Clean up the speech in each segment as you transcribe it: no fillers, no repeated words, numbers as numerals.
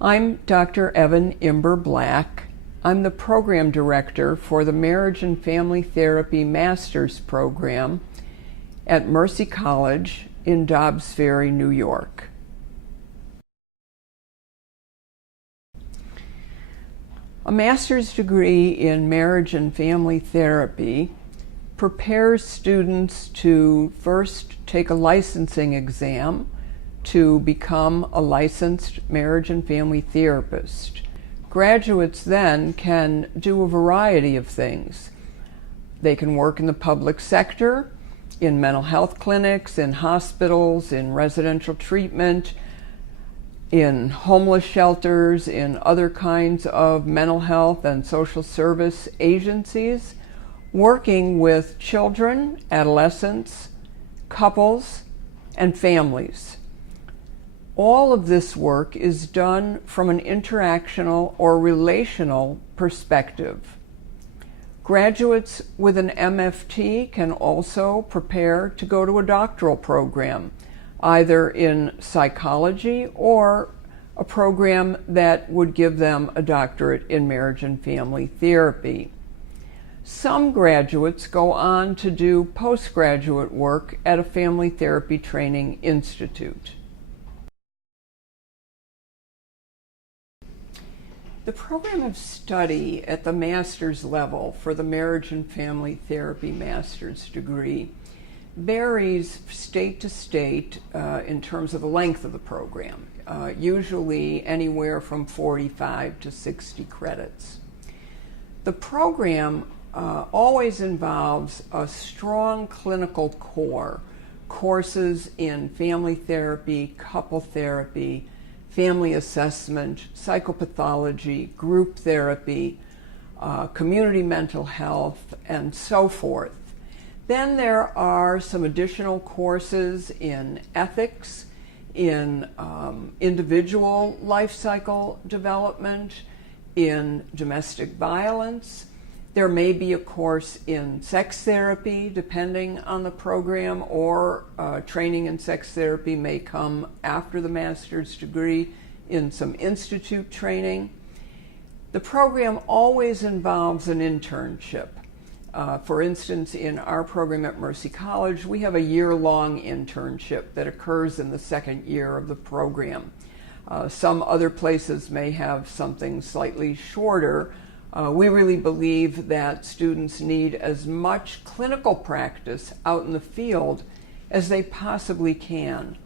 I'm Dr. Evan Imber Black. I'm the program director for the Marriage and Family Therapy Master's Program at Mercy College in Dobbs Ferry, New York. A master's degree in marriage and family therapy prepares students to first take a licensing exam to become a licensed marriage and family therapist. Graduates then can do a variety of things. They can work in the public sector, in mental health clinics, in hospitals, in residential treatment, in homeless shelters, in other kinds of mental health and social service agencies, working with children, adolescents, couples, and families. All of this work is done from an interactional or relational perspective. Graduates with an MFT can also prepare to go to a doctoral program, either in psychology or a program that would give them a doctorate in marriage and family therapy. Some graduates go on to do postgraduate work at a family therapy training institute. The program of study at the master's level for the Marriage and Family Therapy Master's degree varies state to state in terms of the length of the program, usually anywhere from 45 to 60 credits. The program always involves a strong clinical core, courses in family therapy, couple therapy, family assessment, psychopathology, group therapy, community mental health, and so forth. Then there are some additional courses in ethics, in individual life cycle development, in domestic violence. There may be a course in sex therapy, depending on the program, or training in sex therapy may come after the master's degree in some institute training. The program always involves an internship. For instance, in our program at Mercy College, we have a year-long internship that occurs in the second year of the program. Some other places may have something slightly shorter. We really believe that students need as much clinical practice out in the field as they possibly can.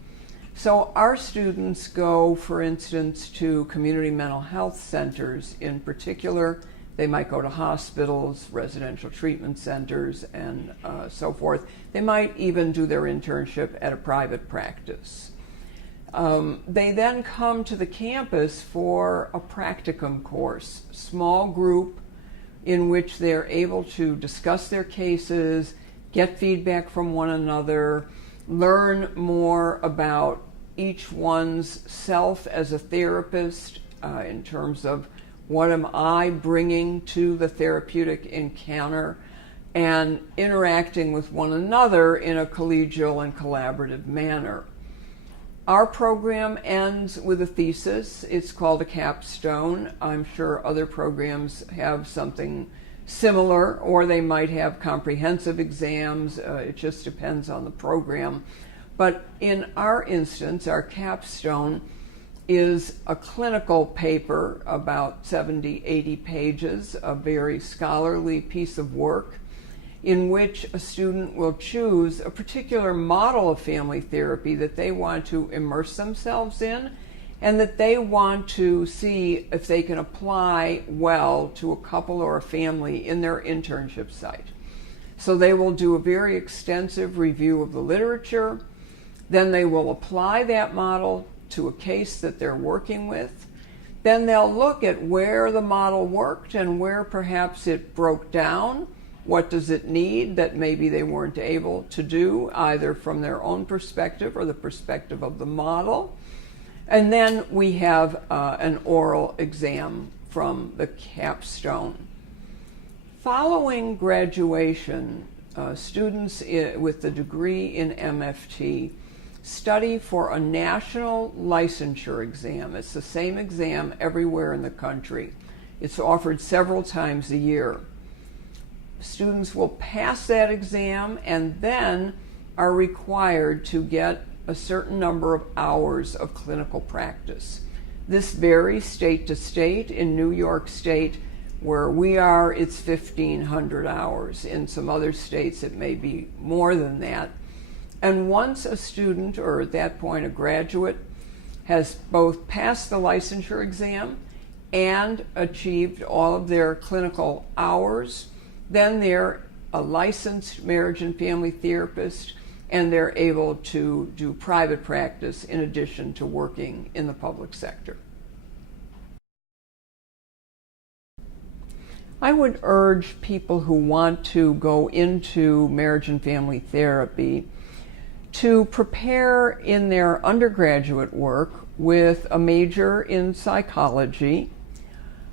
So our students go, for instance, to community mental health centers in particular. They might go to hospitals, residential treatment centers, and so forth. They might even do their internship at a private practice. They then come to the campus for a practicum course, small group in which they're able to discuss their cases, get feedback from one another, learn more about each one's self as a therapist in terms of what am I bringing to the therapeutic encounter, and interacting with one another in a collegial and collaborative manner. Our program ends with a thesis. It's called a capstone. I'm sure other programs have something similar, or they might have comprehensive exams. It just depends on the program. But in our instance, our capstone is a clinical paper, about 70, 80 pages, a very scholarly piece of work, in which a student will choose a particular model of family therapy that they want to immerse themselves in, and that they want to see if they can apply well to a couple or a family in their internship site. So they will do a very extensive review of the literature, then they will apply that model to a case that they're working with. Then they'll look at where the model worked and where perhaps it broke down. What does it need that maybe they weren't able to do, either from their own perspective or the perspective of the model? And then we have an oral exam from the capstone. Following graduation, students with the degree in MFT study for a national licensure exam. It's the same exam everywhere in the country. It's offered several times a year. Students will pass that exam and then are required to get a certain number of hours of clinical practice. This varies state to state. In New York State, where we are, it's 1,500 hours. In some other states, it may be more than that. And once a student, or at that point a graduate, has both passed the licensure exam and achieved all of their clinical hours, then they're a licensed marriage and family therapist, and they're able to do private practice in addition to working in the public sector. I would urge people who want to go into marriage and family therapy to prepare in their undergraduate work with a major in psychology.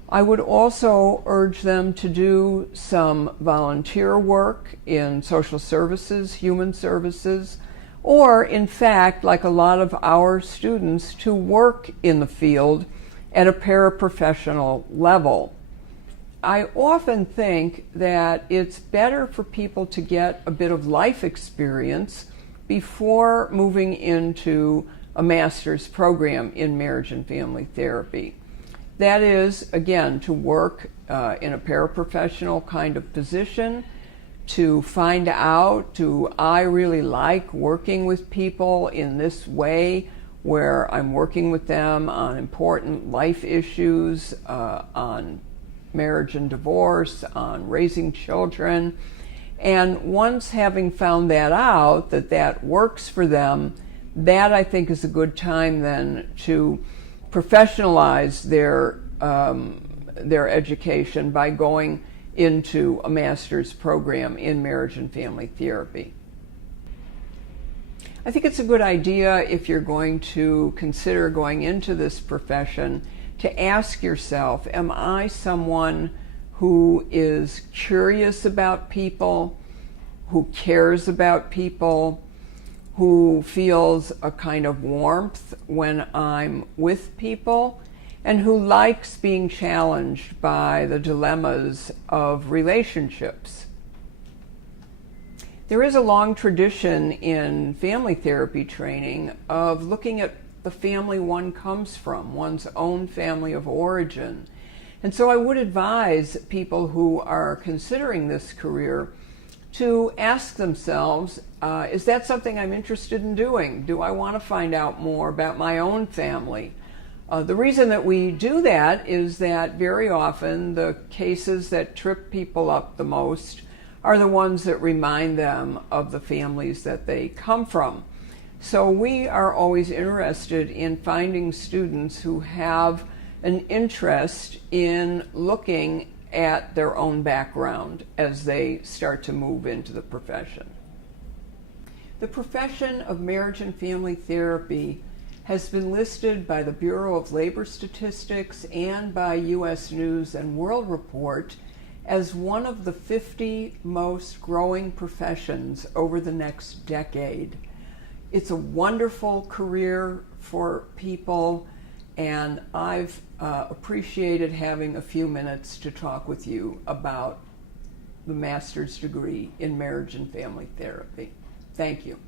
I would also urge them to do some volunteer work in social services, human services, or in fact, like a lot of our students, to work in the field at a paraprofessional level. I often think that it's better for people to get a bit of life experience before moving into a master's program in marriage and family therapy. That is, again, to work in a paraprofessional kind of position, to find out, do I really like working with people in this way, where I'm working with them on important life issues, on marriage and divorce, on raising children. And once having found that out, that works for them, that I think is a good time then to professionalize their education by going into a master's program in marriage and family therapy. I think it's a good idea, if you're going to consider going into this profession, to ask yourself, am I someone who is curious about people, who cares about people, who feels a kind of warmth when I'm with people, and who likes being challenged by the dilemmas of relationships? There is a long tradition in family therapy training of looking at the family one comes from, one's own family of origin. And so I would advise people who are considering this career to ask themselves, is that something I'm interested in doing? Do I want to find out more about my own family? The reason that we do that is that very often the cases that trip people up the most are the ones that remind them of the families that they come from. So we are always interested in finding students who have an interest in looking at their own background as they start to move into the profession. The profession of marriage and family therapy has been listed by the Bureau of Labor Statistics and by U.S. News and World Report as one of the 50 most growing professions over the next decade. It's a wonderful career for people, and I've appreciated having a few minutes to talk with you about the master's degree in marriage and family therapy. Thank you.